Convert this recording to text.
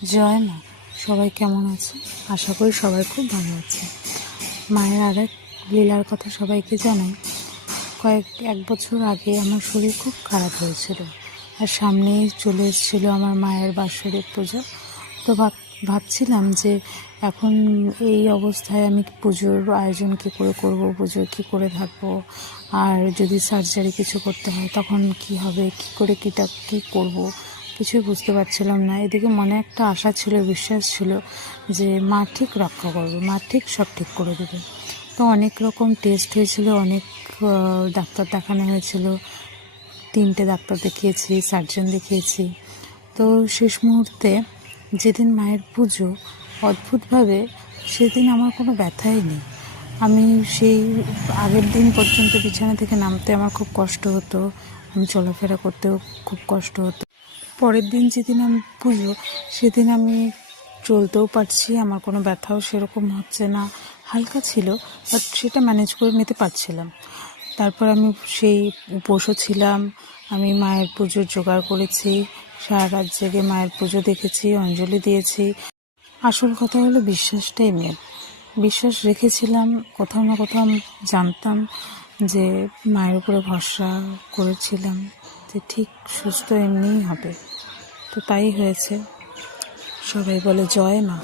জয় মা, সবাই কেমন আছে? আশা করি সবাই খুব ভালো আছে। মায়ের আর এক লীলার কথা সবাইকে জানাই, কয়েক, এক বছর আগে আমার শরীর খুব খারাপ হয়েছিল আর সামনেই চলে এসেছিল আমার মায়ের বাৎসরিক পুজো। তো ভাব, ভাবছিলাম যে এখন এই অবস্থায় আমি পুজোর আয়োজন কী করে করব পুজো কী করে থাকব? আর যদি সার্জারি কিছু করতে হয়, তখন কি হবে? কি করে কীটা, কী করব? কিছুই বুঝতে পারছিলাম না। এদিকে মনে একটা আশা ছিল, বিশ্বাস ছিল যে মা ঠিক রক্ষা করবে, মা ঠিক সব ঠিক করে দেবে। তো অনেক রকম টেস্ট হয়েছিল, অনেক ডাক্তার দেখানো হয়েছিল। তিনটে ডাক্তার দেখিয়েছি সার্জন দেখিয়েছি। তো শেষ মুহূর্তে যেদিন মায়ের পুজো, অদ্ভুতভাবে সেদিন আমার কোনো ব্যথাই নেই। আমি সেই আগের দিন পর্যন্ত বিছানা থেকে নামতে আমার খুব কষ্ট হতো, আমি চলাফেরা করতেও খুব কষ্ট হতো। পরের দিন যেদিন আমি পুজো, সেদিন আমি চলতেও পারছি, আমার কোনো ব্যথাও সেরকম হচ্ছে না। হালকা ছিল বাট সেটা ম্যানেজ করে নিতে পারছিলাম। তারপর আমি সেই উপোসও ছিলাম, আমি মায়ের পুজোর জোগাড় করেছি, সারা রাত জেগে মায়ের পুজো দেখেছি, অঞ্জলি দিয়েছি। আসল কথা হলো, বিশ্বাসটাই মেন বিশ্বাস রেখেছিলাম, কোথাও না কোথাও জানতাম যে মায়ের উপরে ভরসা করেছিলাম যে ঠিক সুস্থ এমনিই হবে। তো তাই হয়েছে। সবাই বলে জয় মা।